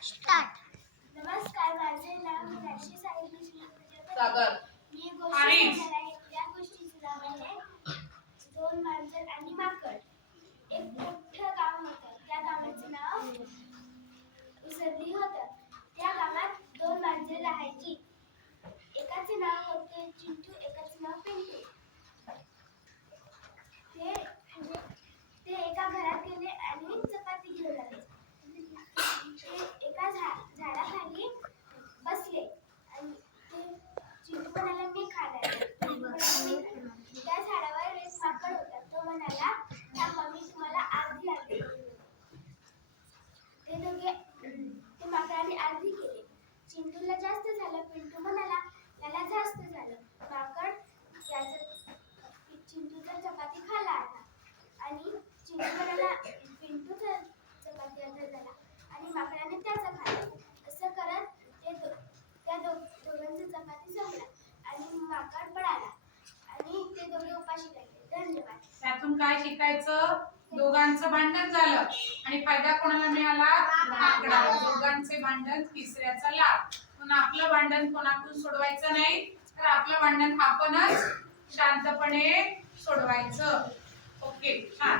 नमस्कार माझे नाव मीनाक्षी साई. सागर मी? गोष्ट या गोष्टीचं नाव आहे दोन मांजर आणि माकड एक मोठं गाव होतं त्या गावाचं नाव उसरली होतं त्या गावात दोन मांजर राहायची एकाचे नाव होते चिंटू एकाचे नाव पिंटू ते ते एका घरात गेले आणि चपाती घेऊन आले ते एका झा झाडाखाली बसले आणि ते चिंटू म्हणाला मी खाणार पिंटू म्हणाला, "मी खाणार." त्या झाडावर एक माकड होता तो म्हणाला थांबा मी तुम्हाला अर्धी अर्धी ते दोघे ते माकडाने अर्धी केली चिंटूला जास्त झालं पिंटू म्हणाला त्याला जास्त झालं. माकड त्याचं चिंटूचा चपाती खाला आता. आणि चिंटू म्हणाला पिंटूचा चपाती अर्धा झाला. आणि माकडाने त्याचा खाला असं करत ते दो त्या दो दोघांचा चपाती संपला. आणि माकड पळाला आणि ते दोघे उपाशी लागले धन्यवाद. त्यातून काय शिकायचं? दोघांचं भांडण झालं. आणि फायदा कोणाला मिळाला? माकडाला दोघांचे भांडण तिसऱ्याचा लाभ. म्हणून आपलं भांडण कोणाकडून सोडवायचं नाही तर आपलं भांडण आपणच शांतपणे सोडवायचं. ओके छान.